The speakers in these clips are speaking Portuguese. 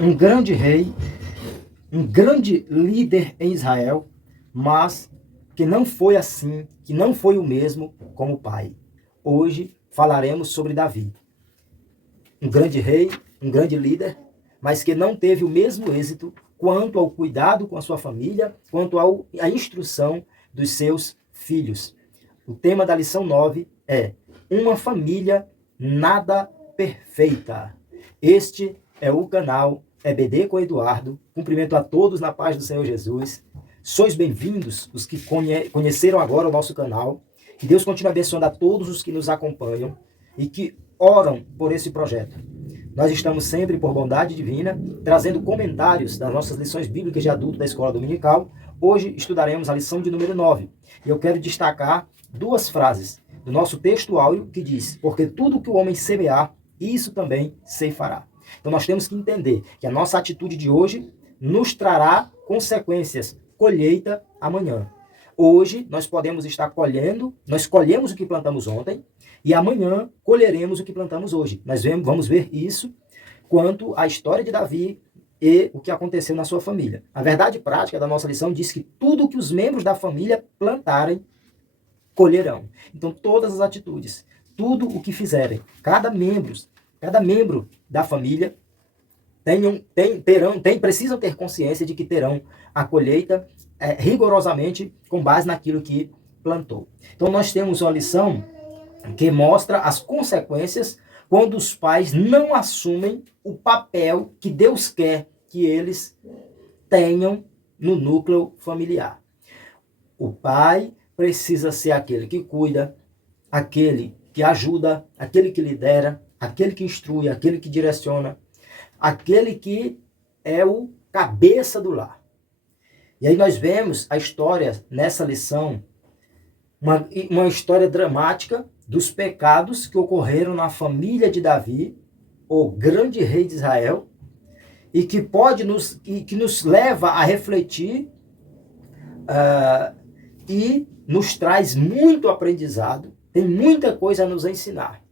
um grande rei, um grande líder em Israel, mas que não foi assim, que não foi o mesmo como o pai. Hoje falaremos sobre Davi. Um grande rei, um grande líder, mas que não teve o mesmo êxito quanto ao cuidado com a sua família, quanto à instrução dos seus filhos. O tema da lição 9 é uma família nada perfeita. Este é o canal EBD com Eduardo. Cumprimento a todos na paz do Senhor Jesus. Sois bem-vindos os que conheceram agora o nosso canal. Que Deus continue abençoando a todos os que nos acompanham e que oram por esse projeto. Nós estamos sempre, por bondade divina, trazendo comentários das nossas lições bíblicas de adulto da Escola Dominical. Hoje estudaremos a lição de número 9. E eu quero destacar duas frases do nosso texto áureo que diz: porque tudo que o homem semear, isso também ceifará. Então nós temos que entender que a nossa atitude de hoje nos trará consequências, colheita amanhã. Hoje nós podemos estar colhendo, nós colhemos o que plantamos ontem e amanhã colheremos o que plantamos hoje. Nós vamos ver isso quanto à história de Davi e o que aconteceu na sua família. A verdade prática da nossa lição diz que tudo que os membros da família plantarem, colherão. Então todas as atitudes, tudo o que fizerem, cada membro da família precisam ter consciência de que terão a colheita rigorosamente com base naquilo que plantou. Então nós temos uma lição que mostra as consequências quando os pais não assumem o papel que Deus quer que eles tenham no núcleo familiar. O pai precisa ser aquele que cuida, aquele que ajuda, aquele que lidera, aquele que instrui, aquele que direciona, aquele que é o cabeça do lar. E aí nós vemos a história nessa lição, uma história dramática dos pecados que ocorreram na família de Davi, o grande rei de Israel, e que nos leva a refletir e nos traz muito aprendizado, tem muita coisa a nos ensinar.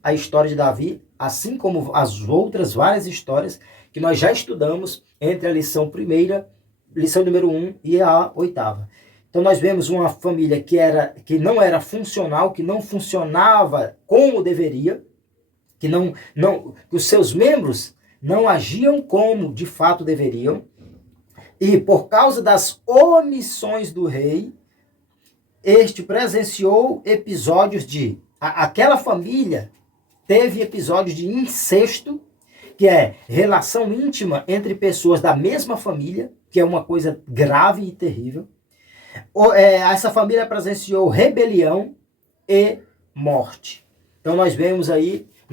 A história de Davi, assim como as outras várias histórias que nós já estudamos entre a lição primeira, lição número 1 e a 8ª. Então nós vemos uma família que não era funcional, que não funcionava como deveria, que os seus membros não agiam como de fato deveriam, e por causa das omissões do rei, este presenciou episódios aquela família teve episódios de incesto, que é relação íntima entre pessoas da mesma família, que é uma coisa grave e terrível. Essa família presenciou rebelião e morte. Então nós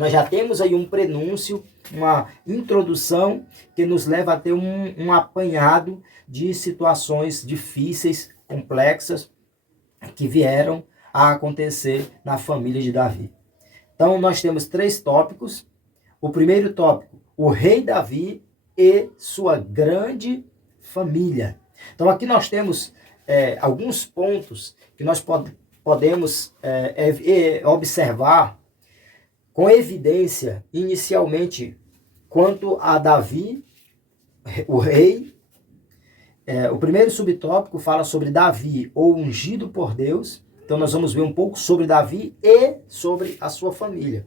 já temos aí um prenúncio, uma introdução que nos leva a ter um apanhado de situações difíceis, complexas, que vieram a acontecer na família de Davi. Então nós temos 3 tópicos. O primeiro tópico, o rei Davi e sua grande família. Então aqui nós temos alguns pontos que nós podemos observar com evidência inicialmente quanto a Davi, o rei. O primeiro subtópico fala sobre Davi, ou ungido por Deus. Então nós vamos ver um pouco sobre Davi e sobre a sua família.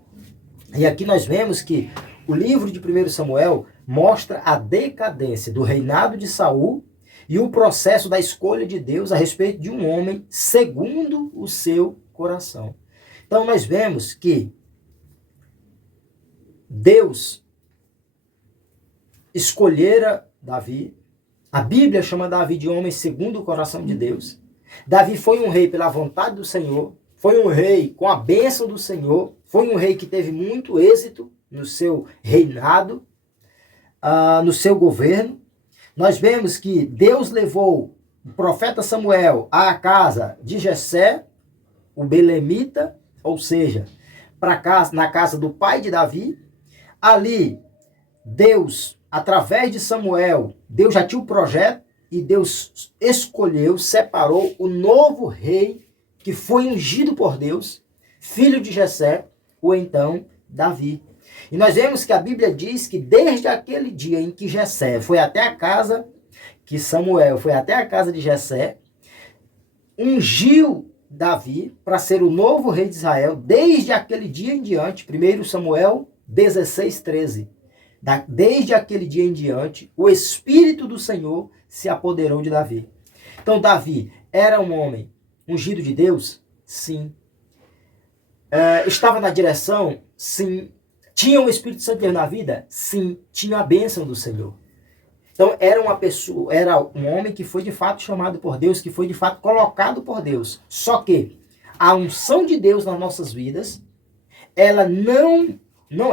E aqui nós vemos que o livro de 1 Samuel mostra a decadência do reinado de Saul e o processo da escolha de Deus a respeito de um homem segundo o seu coração. Então nós vemos que Deus escolhera Davi. A Bíblia chama Davi de homem segundo o coração de Deus. Davi foi um rei pela vontade do Senhor, foi um rei com a bênção do Senhor, foi um rei que teve muito êxito no seu reinado, no seu governo. Nós vemos que Deus levou o profeta Samuel à casa de Jessé, o belemita, ou seja, na casa do pai de Davi. Ali, Deus, através de Samuel, Deus já tinha o projeto e Deus escolheu, separou o novo rei que foi ungido por Deus, filho de Jessé, ou então Davi. E nós vemos que a Bíblia diz que desde aquele dia em que Jessé foi até a casa, que Samuel foi até a casa de Jessé, ungiu Davi para ser o novo rei de Israel, desde aquele dia em diante, 1 Samuel 16:13. Desde aquele dia em diante, o Espírito do Senhor se apoderou de Davi. Então, Davi era um homem ungido de Deus? Sim. Estava na direção? Sim. Tinha o Espírito Santo de Deus na vida? Sim. Tinha a bênção do Senhor. Então, era um homem que foi de fato chamado por Deus, que foi de fato colocado por Deus. Só que a unção de Deus nas nossas vidas, ela não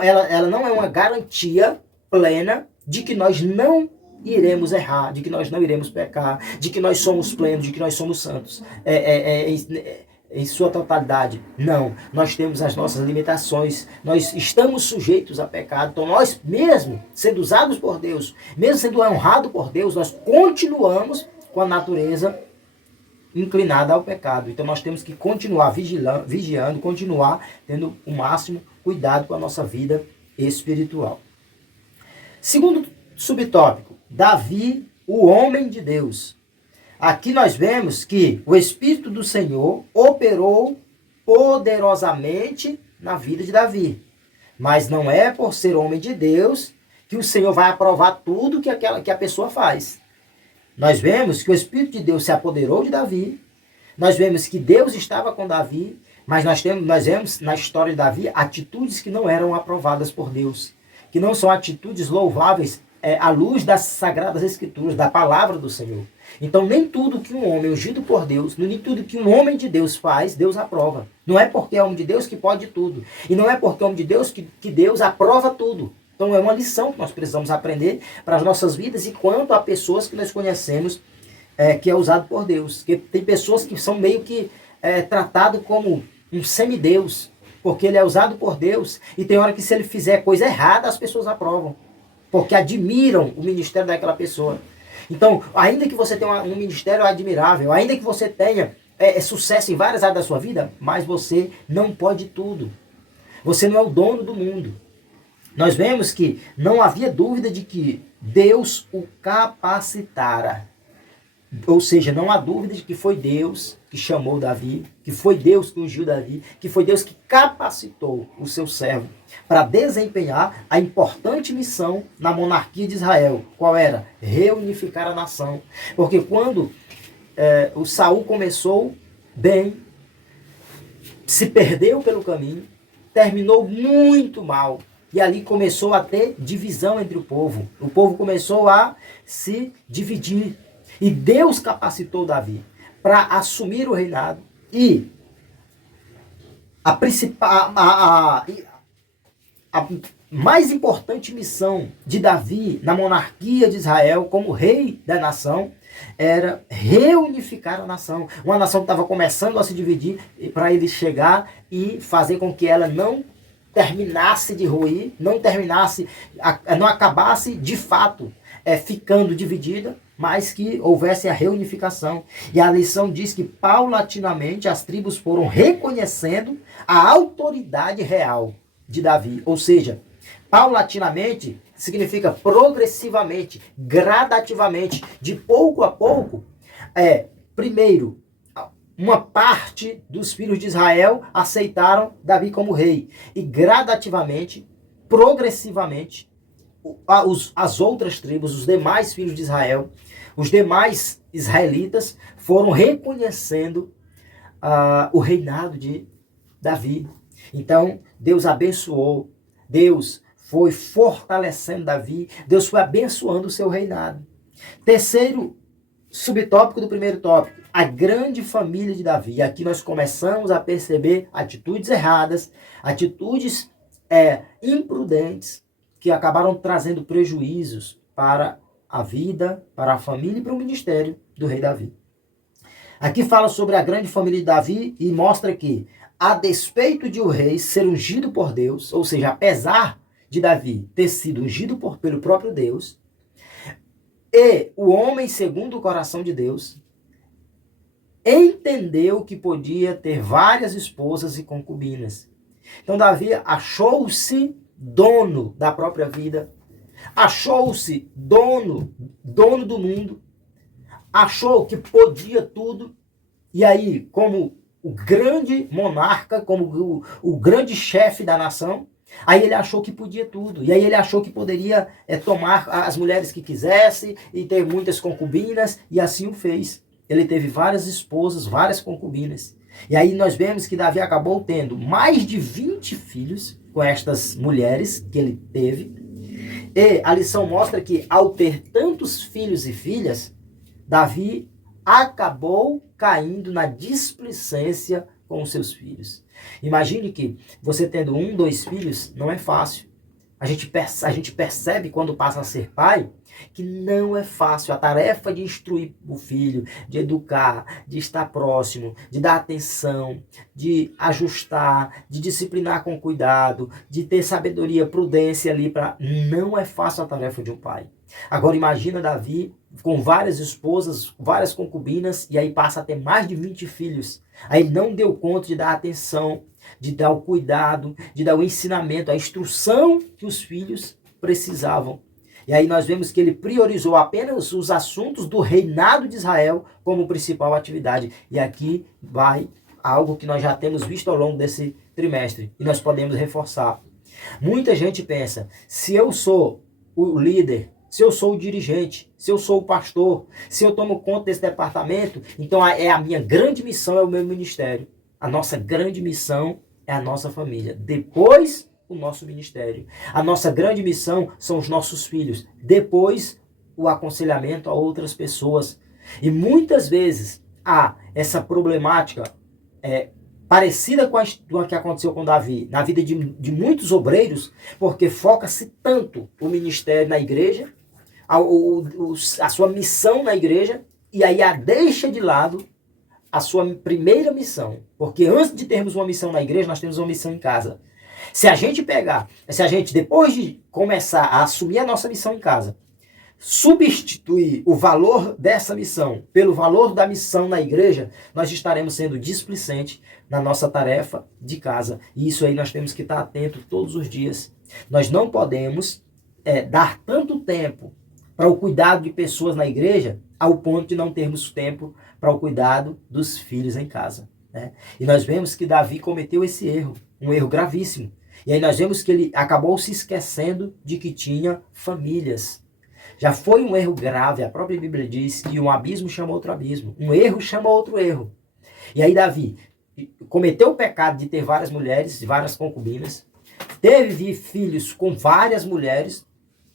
é uma garantia plena de que nós não iremos errar, de que nós não iremos pecar, de que nós somos plenos, de que nós somos santos. Em sua totalidade. Não. Nós temos as nossas limitações. Nós estamos sujeitos a pecado. Então nós, mesmo sendo usados por Deus, mesmo sendo honrados por Deus, nós continuamos com a natureza inclinada ao pecado. Então nós temos que continuar vigiando, continuar tendo o máximo cuidado com a nossa vida espiritual. Segundo subtópico, Davi, o homem de Deus. Aqui nós vemos que o Espírito do Senhor operou poderosamente na vida de Davi. Mas não é por ser homem de Deus que o Senhor vai aprovar tudo que a pessoa faz. Nós vemos que o Espírito de Deus se apoderou de Davi. Nós vemos que Deus estava com Davi. Mas nós vemos na história de Davi atitudes que não eram aprovadas por Deus. Que não são atitudes louváveis à luz das Sagradas Escrituras, da palavra do Senhor. Então, nem tudo que um homem ungido por Deus, nem tudo que um homem de Deus faz, Deus aprova. Não é porque é homem de Deus que pode tudo. E não é porque é homem de Deus que Deus aprova tudo. Então, é uma lição que nós precisamos aprender para as nossas vidas e quanto a pessoas que nós conhecemos que é usado por Deus. Porque tem pessoas que são meio que tratadas como um semideus, porque ele é usado por Deus. E tem hora que se ele fizer coisa errada, as pessoas aprovam. Porque admiram o ministério daquela pessoa. Então, ainda que você tenha um ministério admirável, ainda que você tenha sucesso em várias áreas da sua vida, mas você não pode tudo. Você não é o dono do mundo. Nós vemos que não havia dúvida de que Deus o capacitara. Ou seja, não há dúvida de que foi Deus que chamou Davi, que foi Deus que ungiu Davi, que foi Deus que capacitou o seu servo para desempenhar a importante missão na monarquia de Israel. Qual era? Reunificar a nação. Porque quando o Saul começou bem, se perdeu pelo caminho, terminou muito mal. E ali começou a ter divisão entre o povo. O povo começou a se dividir. E Deus capacitou Davi para assumir o reinado. E a mais importante missão de Davi na monarquia de Israel, como rei da nação, era reunificar a nação. Uma nação que estava começando a se dividir, para ele chegar e fazer com que ela não terminasse de ruir, não acabasse de fato ficando dividida, mas que houvesse a reunificação. E a lição diz que paulatinamente as tribos foram reconhecendo a autoridade real de Davi. Ou seja, paulatinamente significa progressivamente, gradativamente, de pouco a pouco. Primeiro, uma parte dos filhos de Israel aceitaram Davi como rei. E gradativamente, progressivamente, as outras tribos, os demais filhos de Israel, os demais israelitas foram reconhecendo o reinado de Davi. Então, Deus abençoou, Deus foi fortalecendo Davi, Deus foi abençoando o seu reinado. Terceiro subtópico do primeiro tópico, a grande família de Davi. E aqui nós começamos a perceber atitudes erradas, atitudes imprudentes, que acabaram trazendo prejuízos para a vida, para a família e para o ministério do rei Davi. Aqui fala sobre a grande família de Davi e mostra que, a despeito de o rei ser ungido por Deus, ou seja, apesar de Davi ter sido ungido pelo próprio Deus, e o homem segundo o coração de Deus, entendeu que podia ter várias esposas e concubinas. Então Davi achou-se dono da própria vida, achou-se dono do mundo, achou que podia tudo, e aí, como o grande monarca, como o grande chefe da nação, aí ele achou que podia tudo. E aí ele achou que poderia tomar as mulheres que quisesse e ter muitas concubinas, e assim o fez. Ele teve várias esposas, várias concubinas. E aí nós vemos que Davi acabou tendo mais de 20 filhos com estas mulheres que ele teve. E a lição mostra que ao ter tantos filhos e filhas, Davi acabou caindo na displicência com os seus filhos. Imagine que você tendo 1, 2 filhos, não é fácil. A gente percebe quando passa a ser pai que não é fácil. A tarefa de instruir o filho, de educar, de estar próximo, de dar atenção, de ajustar, de disciplinar com cuidado, de ter sabedoria, prudência ali para... Não é fácil a tarefa de um pai. Agora imagina Davi com várias esposas, várias concubinas, e aí passa a ter mais de 20 filhos. Aí ele não deu conta de dar atenção, de dar o cuidado, de dar o ensinamento, a instrução que os filhos precisavam. E aí nós vemos que ele priorizou apenas os assuntos do reinado de Israel como principal atividade. E aqui vai algo que nós já temos visto ao longo desse trimestre, e nós podemos reforçar. Muita gente pensa, se eu sou o líder, se eu sou o dirigente, se eu sou o pastor, se eu tomo conta desse departamento, então é a minha grande missão, é o meu ministério. A nossa grande missão é a nossa família. Depois, o nosso ministério. A nossa grande missão são os nossos filhos. Depois, o aconselhamento a outras pessoas. E muitas vezes há essa problemática parecida com a que aconteceu com Davi, na vida de muitos obreiros, porque foca-se tanto o ministério na igreja, a sua missão na igreja, e aí a deixa de lado a sua primeira missão. Porque antes de termos uma missão na igreja, nós temos uma missão em casa. Se a gente depois de começar a assumir a nossa missão em casa, substituir o valor dessa missão pelo valor da missão na igreja, nós estaremos sendo displicentes na nossa tarefa de casa. E isso aí nós temos que estar atento todos os dias. Nós não podemos dar tanto tempo para o cuidado de pessoas na igreja ao ponto de não termos tempo para o cuidado dos filhos em casa, né? E nós vemos que Davi cometeu esse erro, um erro gravíssimo. E aí nós vemos que ele acabou se esquecendo de que tinha famílias. Já foi um erro grave, a própria Bíblia diz que um abismo chama outro abismo, um erro chama outro erro. E aí Davi cometeu o pecado de ter várias mulheres, várias concubinas, teve filhos com várias mulheres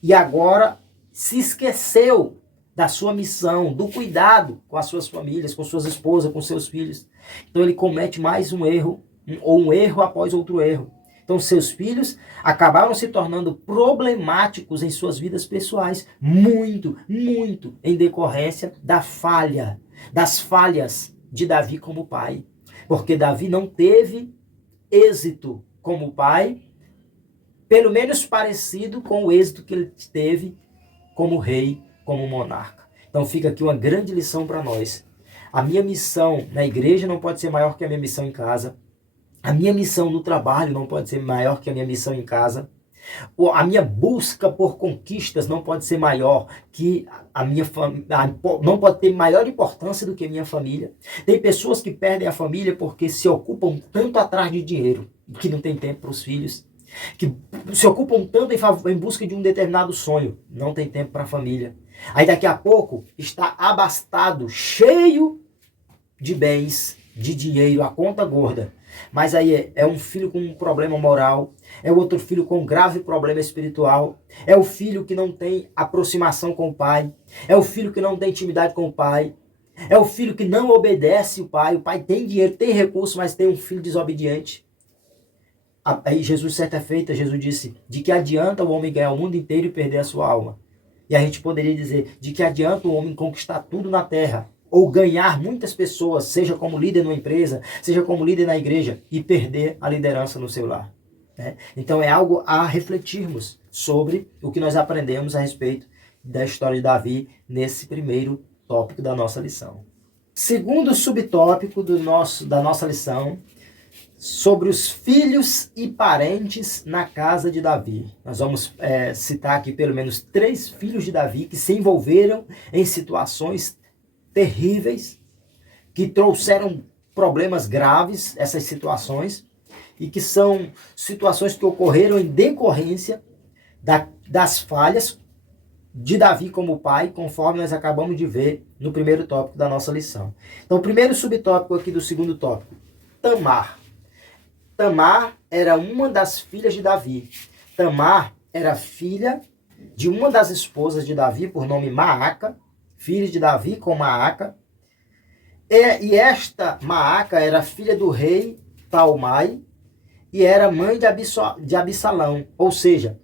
e agora se esqueceu da sua missão, do cuidado com as suas famílias, com suas esposas, com seus filhos. Então ele comete mais um erro, ou um erro após outro erro. Então seus filhos acabaram se tornando problemáticos em suas vidas pessoais, muito, muito em decorrência das falhas de Davi como pai. Porque Davi não teve êxito como pai, pelo menos parecido com o êxito que ele teve como rei, como monarca. Então fica aqui uma grande lição para nós. A minha missão na igreja não pode ser maior que a minha missão em casa. A minha missão no trabalho não pode ser maior que a minha missão em casa. A minha busca por conquistas não pode ser maior que a minha família, não pode ter maior importância do que a minha família. Tem pessoas que perdem a família porque se ocupam tanto atrás de dinheiro, que não tem tempo para os filhos, que se ocupam tanto em busca de um determinado sonho, não tem tempo para a família. Aí daqui a pouco está abastado, cheio de bens, de dinheiro, a conta gorda. Mas aí é um filho com um problema moral, é outro filho com um grave problema espiritual, é o filho que não tem aproximação com o pai, é o filho que não tem intimidade com o pai, é o filho que não obedece o pai tem dinheiro, tem recurso, mas tem um filho desobediente. Aí Jesus, certa feita, Jesus disse, de que adianta o homem ganhar o mundo inteiro e perder a sua alma? E a gente poderia dizer, de que adianta o homem conquistar tudo na terra, ou ganhar muitas pessoas, seja como líder numa empresa, seja como líder na igreja, e perder a liderança no seu lar, né? Então é algo a refletirmos sobre o que nós aprendemos a respeito da história de Davi nesse primeiro tópico da nossa lição. Segundo subtópico da nossa lição, sobre os filhos e parentes na casa de Davi. Nós vamos citar aqui pelo menos 3 filhos de Davi que se envolveram em situações terríveis, que trouxeram problemas graves, essas situações, e que são situações que ocorreram em decorrência das falhas de Davi como pai, conforme nós acabamos de ver no primeiro tópico da nossa lição. Então, o primeiro subtópico aqui do segundo tópico, Tamar. Tamar era uma das filhas de Davi. Tamar era filha de uma das esposas de Davi, por nome Maaca, filha de Davi com Maaca. E esta Maaca era filha do rei Talmai e era mãe de Absalão. Ou seja,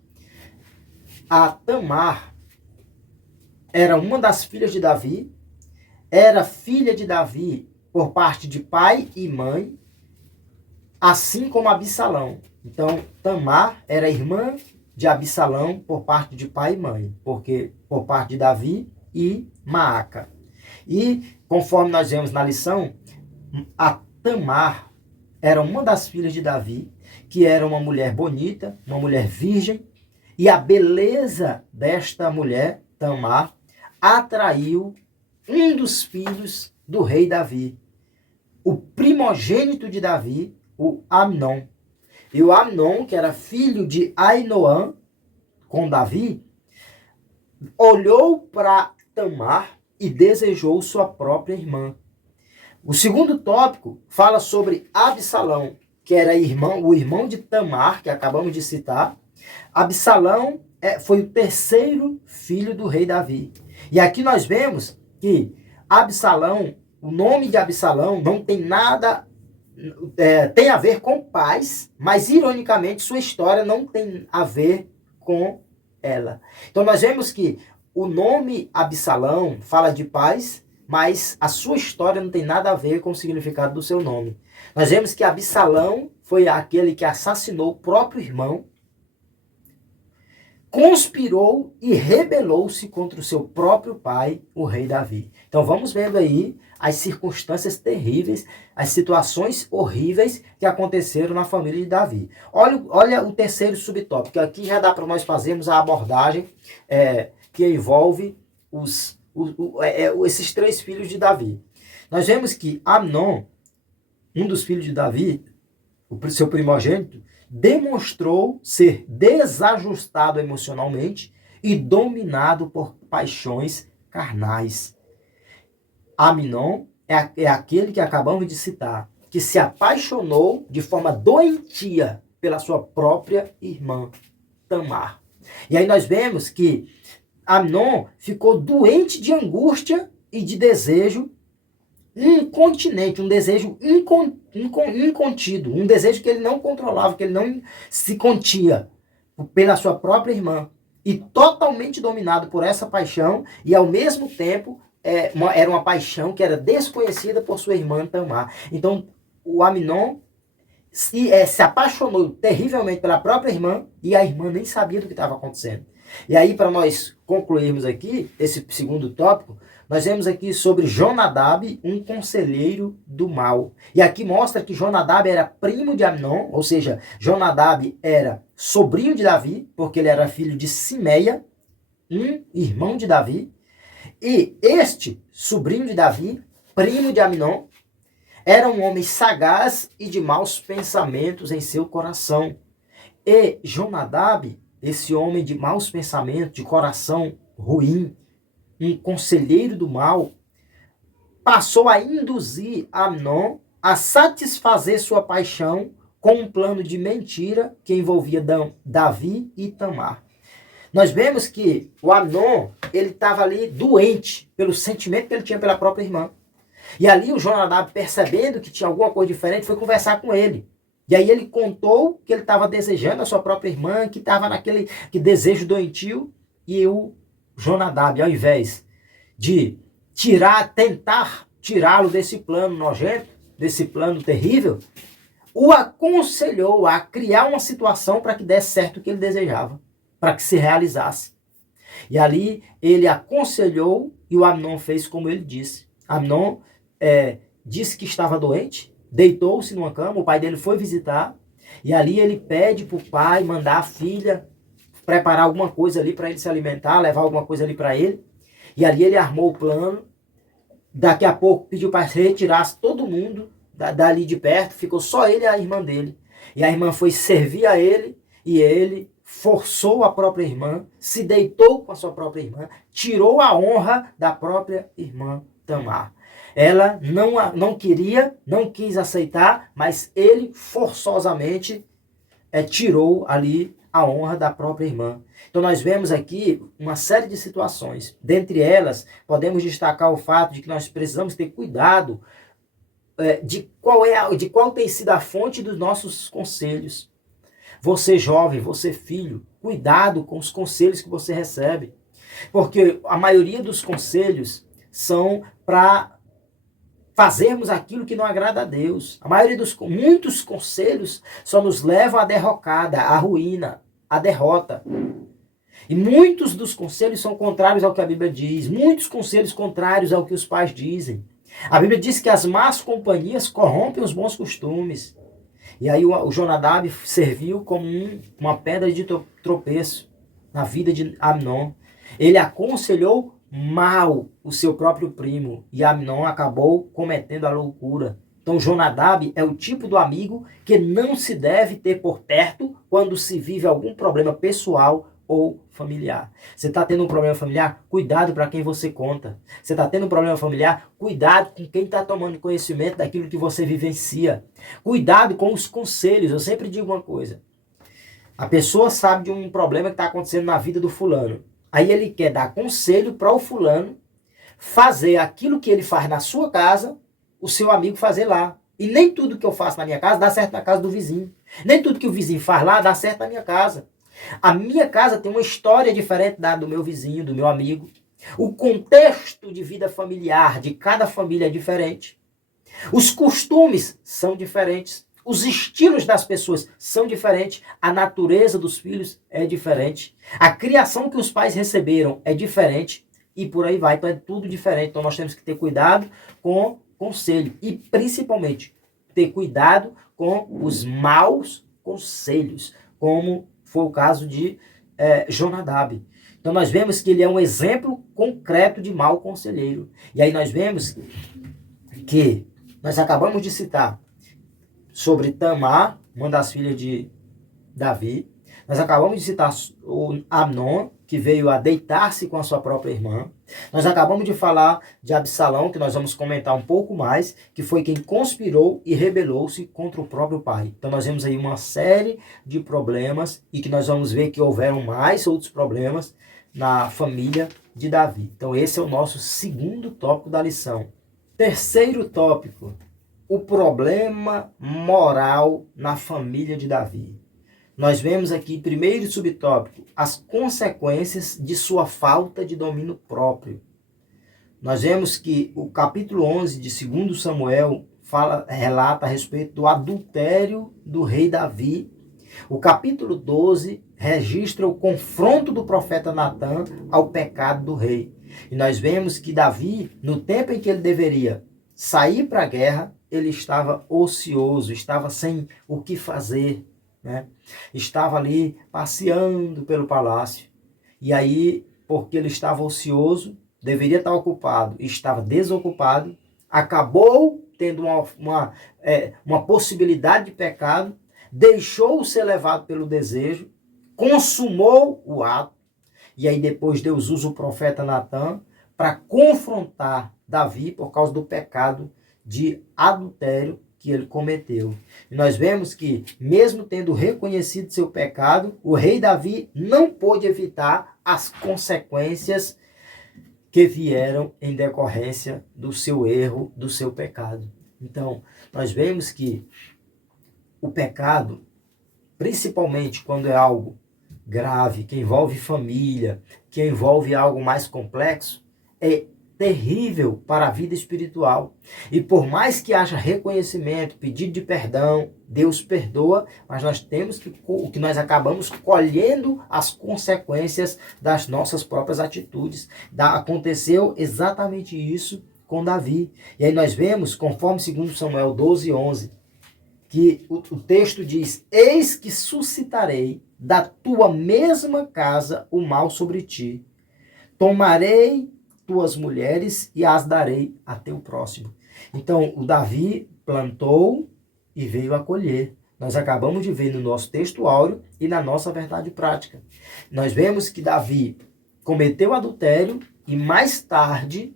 a Tamar era uma das filhas de Davi, era filha de Davi por parte de pai e mãe, assim como Absalão. Então, Tamar era irmã de Absalão por parte de pai e mãe, porque por parte de Davi e Maaca. E, conforme nós vemos na lição, a Tamar era uma das filhas de Davi, que era uma mulher bonita, uma mulher virgem, e a beleza desta mulher, Tamar, atraiu um dos filhos do rei Davi, o primogênito de Davi, o Amnon. E o Amnon, que era filho de Ainoã com Davi, olhou para Tamar e desejou sua própria irmã. O segundo tópico fala sobre Absalão, que era o irmão de Tamar, que acabamos de citar. Absalão foi o terceiro filho do rei Davi. E aqui nós vemos que Absalão, o nome de Absalão não tem nada, tem a ver com paz, mas ironicamente sua história não tem a ver com ela. Então nós vemos que o nome Absalão fala de paz, mas a sua história não tem nada a ver com o significado do seu nome. Nós vemos que Absalão foi aquele que assassinou o próprio irmão, conspirou e rebelou-se contra o seu próprio pai, o rei Davi. Então vamos vendo aí as circunstâncias terríveis, as situações horríveis que aconteceram na família de Davi. Olha o terceiro subtópico, aqui já dá para nós fazermos a abordagem que envolve esses 3 filhos de Davi. Nós vemos que Amnon, um dos filhos de Davi, o seu primogênito, demonstrou ser desajustado emocionalmente e dominado por paixões carnais. Amnon é aquele que acabamos de citar, que se apaixonou de forma doentia pela sua própria irmã, Tamar. E aí nós vemos que Amnon ficou doente de angústia e de desejo incontinente, um desejo incontido, um desejo que ele não controlava, que ele não se contia pela sua própria irmã, e totalmente dominado por essa paixão, e ao mesmo tempo era uma paixão que era desconhecida por sua irmã Tamar. Então o Amnon se apaixonou terrivelmente pela própria irmã, e a irmã nem sabia do que estava acontecendo. E aí, para nós concluirmos aqui esse segundo tópico, nós vemos aqui sobre Jonadab, um conselheiro do mal. E aqui mostra que Jonadab era primo de Amnon, ou seja, Jonadab era sobrinho de Davi, porque ele era filho de Simeia, um irmão de Davi. E este sobrinho de Davi, primo de Amnon, era um homem sagaz e de maus pensamentos em seu coração. E Jonadab, esse homem de maus pensamentos, de coração ruim, um conselheiro do mal, passou a induzir Amnon a satisfazer sua paixão com um plano de mentira que envolvia Davi e Tamar. Nós vemos que o Amnon, ele estava ali doente pelo sentimento que ele tinha pela própria irmã. E ali o Jonadab, percebendo que tinha alguma coisa diferente, foi conversar com ele. E aí ele contou que ele estava desejando a sua própria irmã, que estava naquele desejo doentio, e o Jonadab, ao invés de tentar tirá-lo desse plano nojento, desse plano terrível, o aconselhou a criar uma situação para que desse certo o que ele desejava, para que se realizasse. E ali ele aconselhou, e o Amnon fez como ele disse. Amnon disse que estava doente, deitou-se numa cama, o pai dele foi visitar, e ali ele pede para o pai mandar a filha preparar alguma coisa ali para ele se alimentar, levar alguma coisa ali para ele. E ali ele armou o plano. Daqui a pouco pediu para que retirasse todo mundo dali de perto, ficou só ele e a irmã dele. E a irmã foi servir a ele, e ele forçou a própria irmã, se deitou com a sua própria irmã, tirou a honra da própria irmã Tamar. Ela não queria, não quis aceitar, mas ele forçosamente tirou ali a honra da própria irmã. Então nós vemos aqui uma série de situações. Dentre elas, podemos destacar o fato de que nós precisamos ter cuidado de qual tem sido a fonte dos nossos conselhos. Você jovem, você filho, cuidado com os conselhos que você recebe. Porque a maioria dos conselhos são para fazermos aquilo que não agrada a Deus. Muitos conselhos só nos levam à derrocada, à ruína, à derrota. E muitos dos conselhos são contrários ao que a Bíblia diz. Muitos conselhos contrários ao que os pais dizem. A Bíblia diz que as más companhias corrompem os bons costumes. E aí o Jonadab serviu como uma pedra de tropeço na vida de Amnon. Ele aconselhou mal o seu próprio primo, e Amnon acabou cometendo a loucura. Então Jonadab é o tipo do amigo que não se deve ter por perto quando se vive algum problema pessoal ou familiar. Você está tendo um problema familiar? Cuidado para quem você conta. Você está tendo um problema familiar? Cuidado com quem está tomando conhecimento daquilo que você vivencia. Cuidado com os conselhos. Eu sempre digo uma coisa. A pessoa sabe de um problema que está acontecendo na vida do fulano. Aí ele quer dar conselho para o fulano fazer aquilo que ele faz na sua casa, o seu amigo fazer lá. E nem tudo que eu faço na minha casa dá certo na casa do vizinho. Nem tudo que o vizinho faz lá dá certo na minha casa. A minha casa tem uma história diferente da do meu vizinho, do meu amigo. O contexto de vida familiar de cada família é diferente. Os costumes são diferentes. Os estilos das pessoas são diferentes. A natureza dos filhos é diferente. A criação que os pais receberam é diferente. E por aí vai. Então é tudo diferente. Então nós temos que ter cuidado com conselho. E principalmente ter cuidado com os maus conselhos. Como foi o caso de Jonadab. Então nós vemos que ele é um exemplo concreto de mau conselheiro. E aí nós vemos que nós acabamos de citar sobre Tamar, uma das filhas de Davi. Nós acabamos de citar o Amnon, que veio a deitar-se com a sua própria irmã. Nós acabamos de falar de Absalão, que nós vamos comentar um pouco mais, que foi quem conspirou e rebelou-se contra o próprio pai. Então nós vemos aí uma série de problemas e que nós vamos ver que houveram mais outros problemas na família de Davi. Então esse é o nosso segundo tópico da lição. Terceiro tópico: o problema moral na família de Davi. Nós vemos aqui, primeiro subtópico, as consequências de sua falta de domínio próprio. Nós vemos que o capítulo 11 de 2 Samuel relata a respeito do adultério do rei Davi. O capítulo 12 registra o confronto do profeta Natã ao pecado do rei. E nós vemos que Davi, no tempo em que ele deveria sair para a guerra, ele estava ocioso, estava sem o que fazer, né? Estava ali passeando pelo palácio. E aí, porque ele estava ocioso, deveria estar ocupado, estava desocupado, acabou tendo uma possibilidade de pecado, deixou ser levado pelo desejo, consumou o ato. E aí depois Deus usa o profeta Natã para confrontar Davi por causa do pecado de adultério que ele cometeu. E nós vemos que, mesmo tendo reconhecido seu pecado, o rei Davi não pôde evitar as consequências que vieram em decorrência do seu erro, do seu pecado. Então, nós vemos que o pecado, principalmente quando é algo grave, que envolve família, que envolve algo mais complexo, é terrível para a vida espiritual. E por mais que haja reconhecimento, pedido de perdão, Deus perdoa, mas nós temos que nós acabamos colhendo as consequências das nossas próprias atitudes. Aconteceu exatamente isso com Davi. E aí nós vemos, conforme 2 Samuel 12:11, que o texto diz: eis que suscitarei da tua mesma casa o mal sobre ti. Tomarei tuas mulheres e as darei a teu próximo. Então, o Davi plantou e veio a colher. Nós acabamos de ver no nosso texto áureo e na nossa verdade prática. Nós vemos que Davi cometeu adultério e mais tarde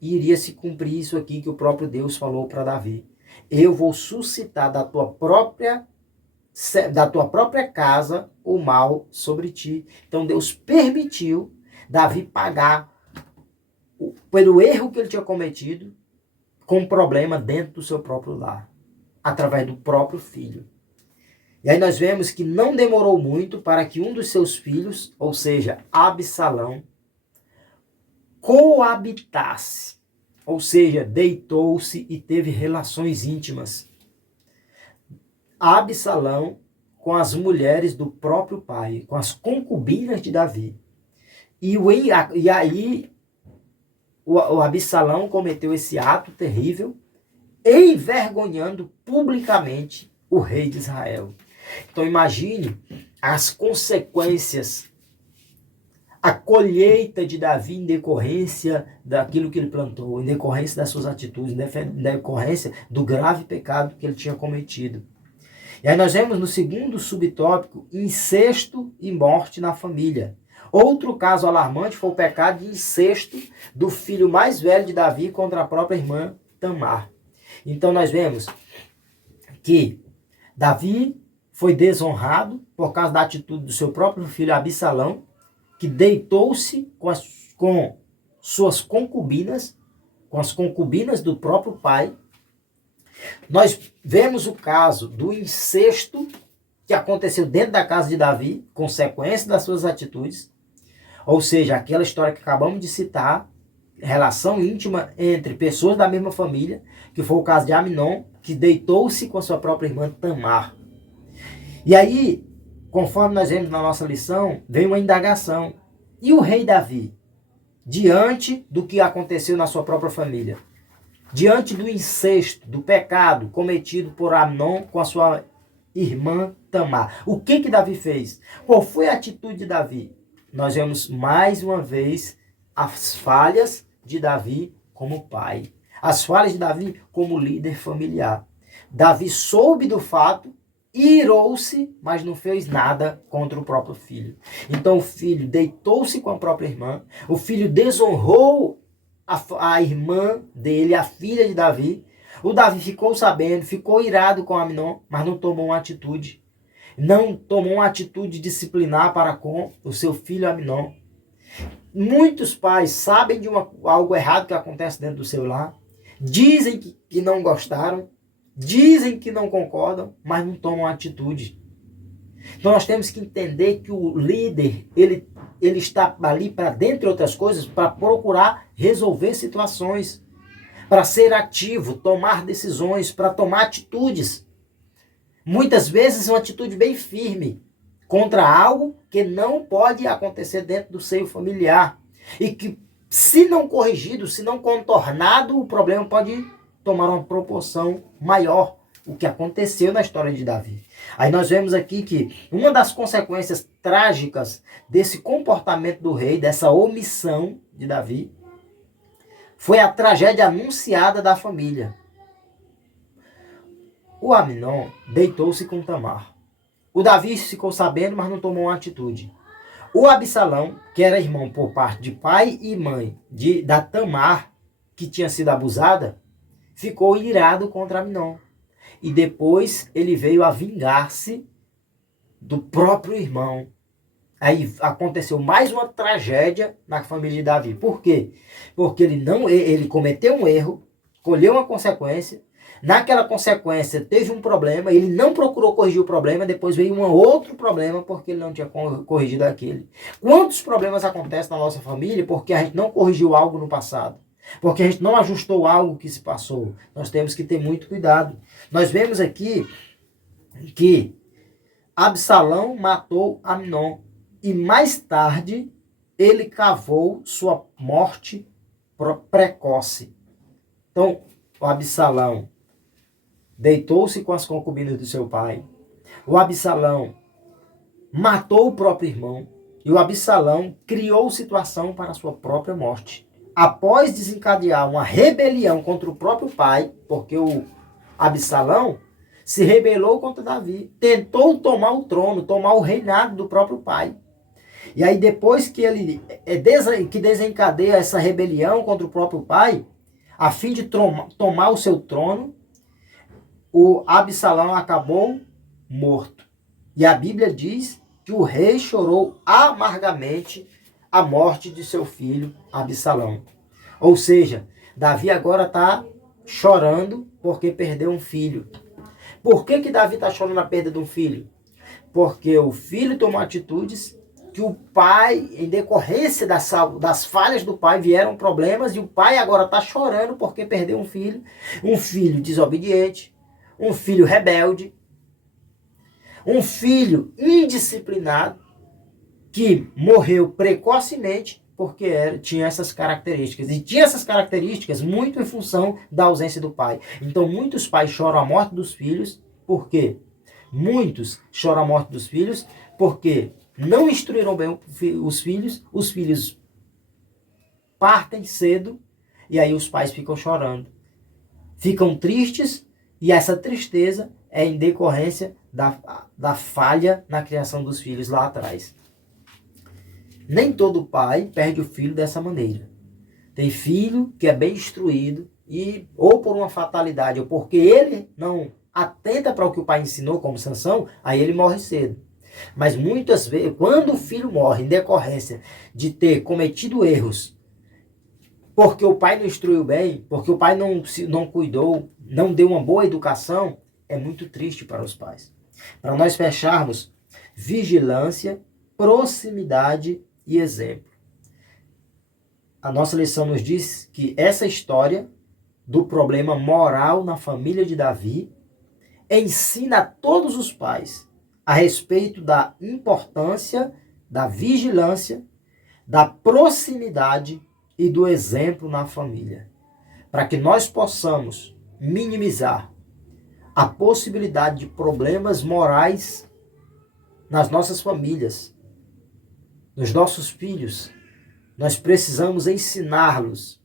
iria se cumprir isso aqui que o próprio Deus falou para Davi. Eu vou suscitar da tua própria casa o mal sobre ti. Então Deus permitiu Davi pagar pelo erro que ele tinha cometido com um problema dentro do seu próprio lar, através do próprio filho. E aí nós vemos que não demorou muito para que um dos seus filhos, ou seja, Absalão, coabitasse, ou seja, deitou-se e teve relações íntimas. Absalão com as mulheres do próprio pai, com as concubinas de Davi. E aí o Absalão cometeu esse ato terrível, envergonhando publicamente o rei de Israel. Então imagine as consequências, a colheita de Davi em decorrência daquilo que ele plantou, em decorrência das suas atitudes, em decorrência do grave pecado que ele tinha cometido. E aí nós vemos no segundo subtópico, incesto e morte na família. Outro caso alarmante foi o pecado de incesto do filho mais velho de Davi contra a própria irmã Tamar. Então nós vemos que Davi foi desonrado por causa da atitude do seu próprio filho Absalão, que deitou-se com suas concubinas, com as concubinas do próprio pai. Nós vemos o caso do incesto que aconteceu dentro da casa de Davi, consequência das suas atitudes, ou seja, aquela história que acabamos de citar, relação íntima entre pessoas da mesma família, que foi o caso de Amnon, que deitou-se com a sua própria irmã Tamar. E aí, conforme nós vemos na nossa lição, vem uma indagação. E o rei Davi, diante do que aconteceu na sua própria família, diante do incesto, do pecado cometido por Amnon com a sua irmã Tamar, o que Davi fez? Qual foi a atitude de Davi? Nós vemos mais uma vez as falhas de Davi como pai, as falhas de Davi como líder familiar. Davi soube do fato, irou-se, mas não fez nada contra o próprio filho. Então o filho deitou-se com a própria irmã, o filho desonrou a irmã dele, a filha de Davi. O Davi ficou sabendo, ficou irado com Amnon, mas não tomou uma atitude. Não tomou uma atitude disciplinar para com o seu filho Amnon. Muitos pais sabem de algo errado que acontece dentro do seu lar, dizem que não gostaram, dizem que não concordam, mas não tomam atitude. Então nós temos que entender que o líder, ele está ali para, dentre outras coisas, para procurar resolver situações, para ser ativo, tomar decisões, para tomar atitudes. Muitas vezes uma atitude bem firme contra algo que não pode acontecer dentro do seio familiar. E que, se não corrigido, se não contornado, o problema pode tomar uma proporção maior, o que aconteceu na história de Davi. Aí nós vemos aqui que uma das consequências trágicas desse comportamento do rei, dessa omissão de Davi, foi a tragédia anunciada da família. O Amnon deitou-se com Tamar. O Davi ficou sabendo, mas não tomou uma atitude. O Absalão, que era irmão por parte de pai e mãe da Tamar, que tinha sido abusada, ficou irado contra Amnon. E depois ele veio a vingar-se do próprio irmão. Aí aconteceu mais uma tragédia na família de Davi. Por quê? Porque ele cometeu um erro, colheu uma consequência. Naquela consequência teve um problema, ele não procurou corrigir o problema, depois veio um outro problema porque ele não tinha corrigido aquele. Quantos problemas acontecem na nossa família porque a gente não corrigiu algo no passado? Porque a gente não ajustou algo que se passou. Nós temos que ter muito cuidado. Nós vemos aqui que Absalão matou Amnon e mais tarde ele cavou sua morte precoce. Então, o Absalão deitou-se com as concubinas do seu pai. O Absalão matou o próprio irmão. E o Absalão criou situação para a sua própria morte. Após desencadear uma rebelião contra o próprio pai, porque o Absalão se rebelou contra Davi, tentou tomar o trono, tomar o reinado do próprio pai. E aí depois que ele desencadeia essa rebelião contra o próprio pai, a fim de tomar o seu trono, o Absalão acabou morto. E a Bíblia diz que o rei chorou amargamente a morte de seu filho Absalão. Ou seja, Davi agora está chorando porque perdeu um filho. Por que Davi está chorando a perda de um filho? Porque o filho tomou atitudes que o pai, em decorrência das falhas do pai, vieram problemas, e o pai agora está chorando porque perdeu um filho desobediente, um filho rebelde, um filho indisciplinado, que morreu precocemente porque tinha essas características. E tinha essas características muito em função da ausência do pai. Então muitos pais choram a morte dos filhos. Por quê? Muitos choram a morte dos filhos porque não instruíram bem os filhos partem cedo, e aí os pais ficam chorando. Ficam tristes, e essa tristeza é em decorrência da falha na criação dos filhos lá atrás. Nem todo pai perde o filho dessa maneira. Tem filho que é bem instruído, e ou por uma fatalidade, ou porque ele não atenta para o que o pai ensinou, como Sansão, aí ele morre cedo. Mas muitas vezes, quando o filho morre em decorrência de ter cometido erros, porque o pai não instruiu bem, porque o pai não cuidou, não deu uma boa educação, é muito triste para os pais. Para nós fecharmos, vigilância, proximidade e exemplo. A nossa lição nos diz que essa história do problema moral na família de Davi ensina a todos os pais a respeito da importância da vigilância, da proximidade e do exemplo na família, para que nós possamos minimizar a possibilidade de problemas morais nas nossas famílias, nos nossos filhos. Nós precisamos ensiná-los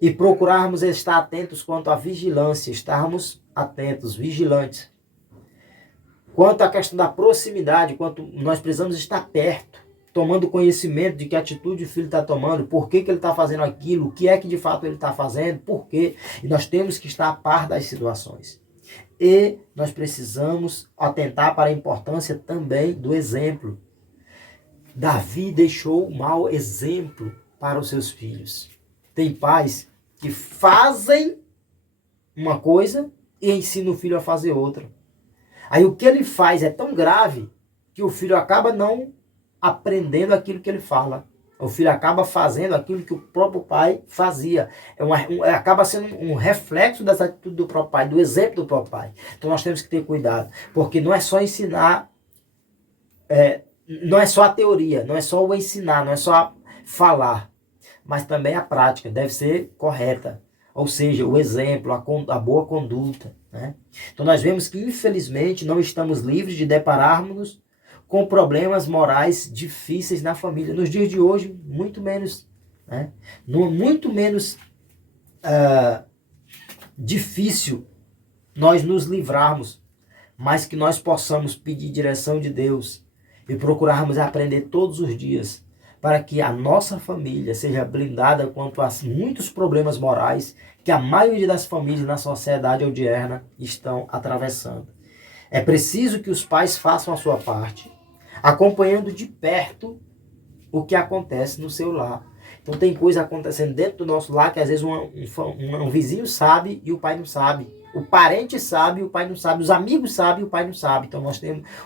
e procurarmos estar atentos quanto à vigilância, estarmos atentos, vigilantes. Quanto à questão da proximidade, quanto nós precisamos estar perto, tomando conhecimento de que atitude o filho está tomando, por que ele está fazendo aquilo, o que é que de fato ele está fazendo, por quê. E nós temos que estar a par das situações. E nós precisamos atentar para a importância também do exemplo. Davi deixou um mau exemplo para os seus filhos. Tem pais que fazem uma coisa e ensinam o filho a fazer outra. Aí o que ele faz é tão grave que o filho acaba não aprendendo aquilo que ele fala. O filho acaba fazendo aquilo que o próprio pai fazia. Acaba sendo um reflexo dessa atitude do próprio pai, do exemplo do próprio pai. Então nós temos que ter cuidado, porque não é só ensinar, não é só a teoria, não é só o ensinar, não é só falar, mas também a prática deve ser correta. Ou seja, o exemplo, a boa conduta. Né? Então nós vemos que infelizmente não estamos livres de depararmos com problemas morais difíceis na família. Nos dias de hoje, muito menos. Né? Muito menos difícil nós nos livrarmos, mas que nós possamos pedir direção de Deus e procurarmos aprender todos os dias para que a nossa família seja blindada quanto a muitos problemas morais que a maioria das famílias na sociedade odierna estão atravessando. É preciso que os pais façam a sua parte, acompanhando de perto o que acontece no seu lar. Então tem coisa acontecendo dentro do nosso lar que às vezes um vizinho sabe e o pai não sabe. O parente sabe e o pai não sabe. Os amigos sabem e o pai não sabe. Então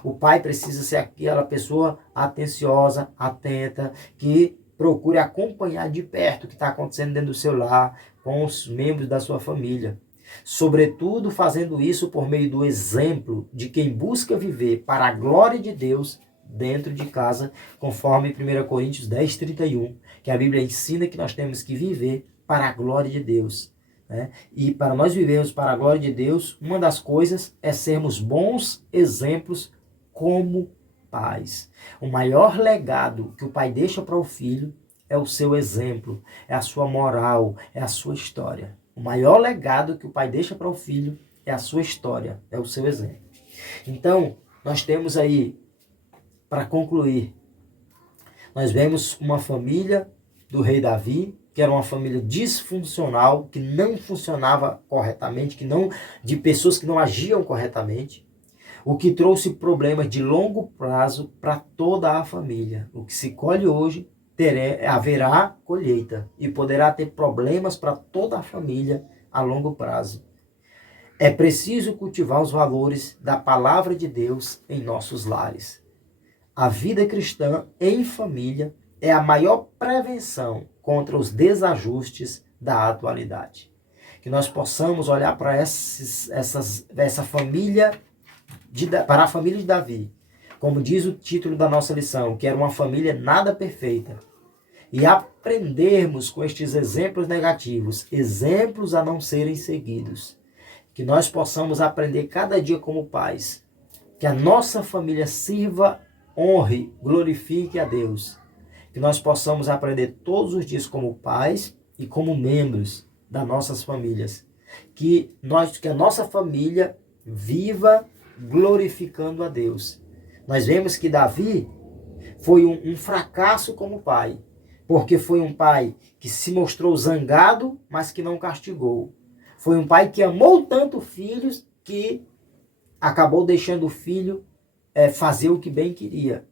o pai precisa ser aquela pessoa atenciosa, atenta, que procure acompanhar de perto o que está acontecendo dentro do seu lar com os membros da sua família. Sobretudo fazendo isso por meio do exemplo de quem busca viver para a glória de Deus dentro de casa, conforme 1 Coríntios 10:31, que a Bíblia ensina que nós temos que viver para a glória de Deus. né? E para nós vivermos para a glória de Deus, uma das coisas é sermos bons exemplos como pais. O maior legado que o pai deixa para o filho é o seu exemplo, é a sua moral, é a sua história. O maior legado que o pai deixa para o filho é a sua história, é o seu exemplo. Então, nós temos aí, para concluir, nós vemos uma família do rei Davi, que era uma família disfuncional, que não funcionava corretamente, de pessoas que não agiam corretamente, o que trouxe problemas de longo prazo para toda a família. O que se colhe hoje, haverá colheita e poderá ter problemas para toda a família a longo prazo. É preciso cultivar os valores da palavra de Deus em nossos lares. A vida cristã em família é a maior prevenção contra os desajustes da atualidade. Que nós possamos olhar para essa família, para a família de Davi, como diz o título da nossa lição, que era uma família nada perfeita, e aprendermos com estes exemplos negativos, exemplos a não serem seguidos. Que nós possamos aprender cada dia como pais, que a nossa família sirva, honre, glorifique a Deus. Que nós possamos aprender todos os dias como pais e como membros das nossas famílias. Que a nossa família viva glorificando a Deus. Nós vemos que Davi foi um fracasso como pai, porque foi um pai que se mostrou zangado, mas que não castigou. Foi um pai que amou tanto filhos que acabou deixando o filho fazer o que bem queria.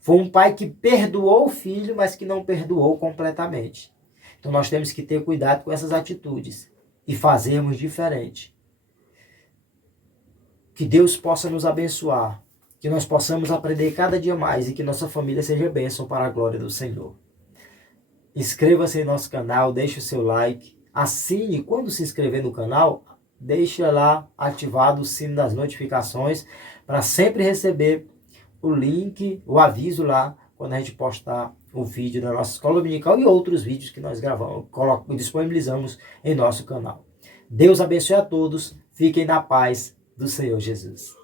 Foi um pai que perdoou o filho, mas que não perdoou completamente. Então nós temos que ter cuidado com essas atitudes e fazermos diferente. Que Deus possa nos abençoar, que nós possamos aprender cada dia mais e que nossa família seja bênção para a glória do Senhor. Inscreva-se em nosso canal, deixe o seu like, assine. Quando se inscrever no canal, deixa lá ativado o sino das notificações para sempre receber o link, o aviso lá, quando a gente postar o vídeo da nossa escola dominical e outros vídeos que nós gravamos, disponibilizamos em nosso canal. Deus abençoe a todos, fiquem na paz do Senhor Jesus.